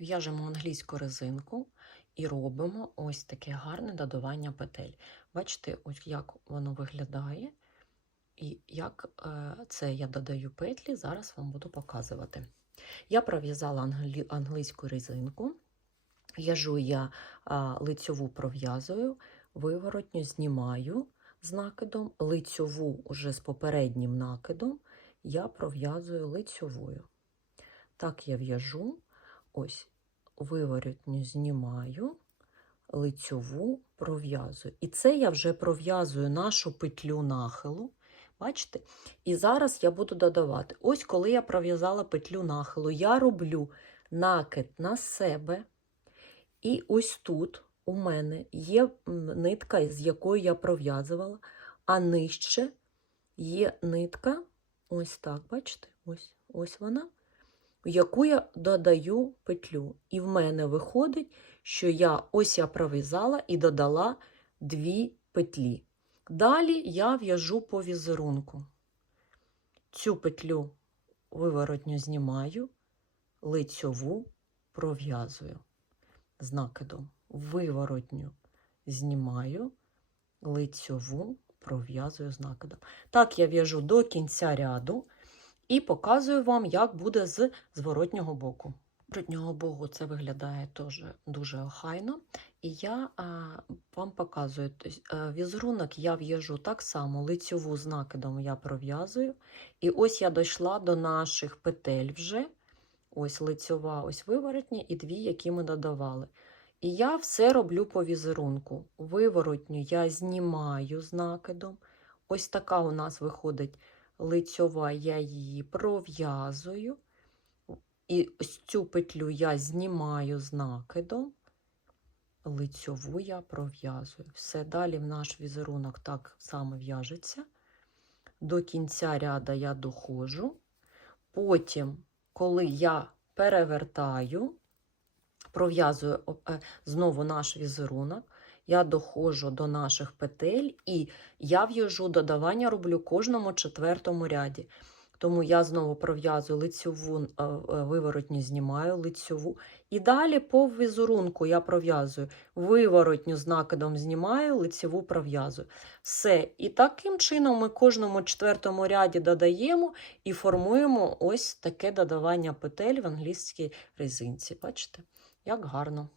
В'яжемо англійську резинку і робимо ось таке гарне додавання петель. Бачите, ось як воно виглядає. І як е, це я додаю петлі, зараз вам буду показувати. Я пров'язала англі... англійську резинку, в'яжу я лицьову пров'язую, виворотню знімаю з накидом, лицьову уже з попереднім накидом я пров'язую лицьовою. Так я в'яжу, ось виворотню знімаю, лицьову пров'язую. І це я вже пров'язую нашу петлю нахилу. Бачите? І зараз я буду додавати. Ось коли я пров'язала петлю нахилу, я роблю накид на себе. І ось тут у мене є нитка, з якою я пров'язувала, а нижче є нитка, ось так, бачите, ось, ось вона, в яку я додаю петлю. І в мене виходить, що я ось я пров'язала і додала дві петлі. Далі я в'яжу по візерунку. Цю петлю виворотню знімаю, лицьову пров'язую з накидом. Виворотню знімаю, лицьову пров'язую з накидом. Так я в'яжу до кінця ряду і показую вам, як буде з зворотнього боку. Зворотнього боку це виглядає теж дуже охайно. І я вам показую тобто, візерунок, я в'яжу так само, лицьову з накидом я пров'язую. І ось я дійшла до наших петель вже. Ось лицьова, ось виворотні і дві, які ми додавали. І я все роблю по візерунку. Виворотню я знімаю з накидом. Ось така у нас виходить лицьова, я її пров'язую. І ось цю петлю я знімаю з накидом, лицьову я пров'язую. Все, далі в наш візерунок так само в'яжеться. До кінця ряда я доходжу. Потім, коли я перевертаю, пров'язую е, знову наш візерунок, я доходжу до наших петель і я в'яжу додавання роблю кожному четвертому ряді. Тому я знову пров'язую лицьову е, виворотню, знімаю лицьову. І далі по візерунку я пров'язую виворотню з накидом знімаю, лицьову пров'язую. Все. І таким чином ми кожному четвертому ряді додаємо і формуємо ось таке додавання петель в англійській резинці. Бачите, як гарно.